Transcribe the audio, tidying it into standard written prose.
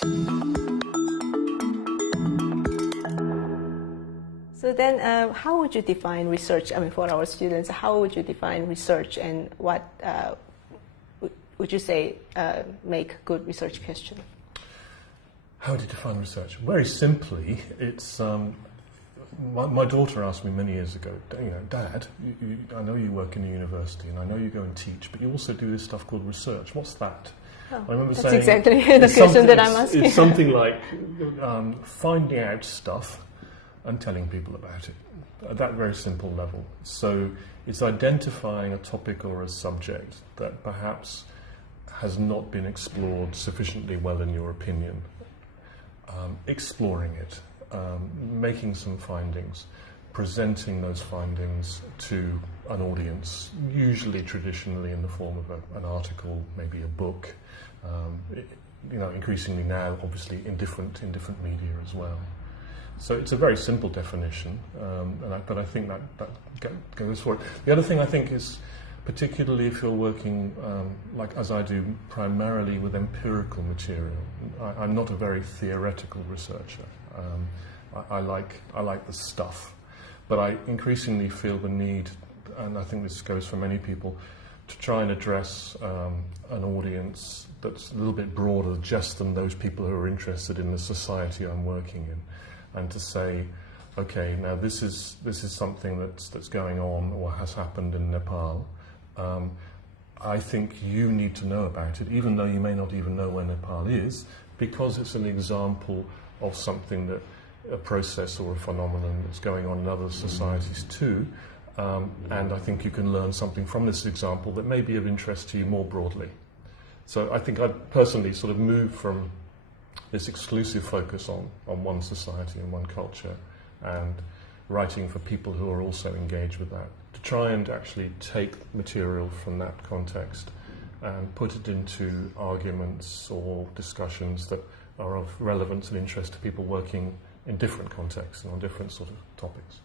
So then, how would you define research? I mean, for our students, how would you define research, and what would you say make good research question? How do you define research? Very simply, it's my daughter asked me many years ago, Dad, I know you work in a university and I know you go and teach, but you also do this stuff called research. What's that? Oh, I remember that's saying, exactly the question that I'm asking. It's something like finding out stuff and telling people about it at that very simple level. So it's identifying a topic or a subject that perhaps has not been explored sufficiently well in your opinion, exploring it, making some findings, presenting those findings to an audience, usually traditionally in the form of an article, maybe a book, increasingly now obviously in different media as well. So it's a very simple definition, but I think that goes for it. The other thing I think is, particularly if you're working, like as I do, primarily with empirical material. I'm not a very theoretical researcher. I like the stuff, but I increasingly feel the need, and I think this goes for many people, to try and address an audience that's a little bit broader just than those people who are interested in the society I'm working in, and to say, okay, now this is something that's going on or has happened in Nepal. I think you need to know about it, even though you may not even know where Nepal is, because it's an example of something that, a process or a phenomenon that's going on in other societies too. And I think you can learn something from this example that may be of interest to you more broadly. So I think I'd personally sort of moved from this exclusive focus on one society and one culture, and writing for people who are also engaged with that, to try and actually take material from that context and put it into arguments or discussions that are of relevance and interest to people working in different contexts and on different sort of topics.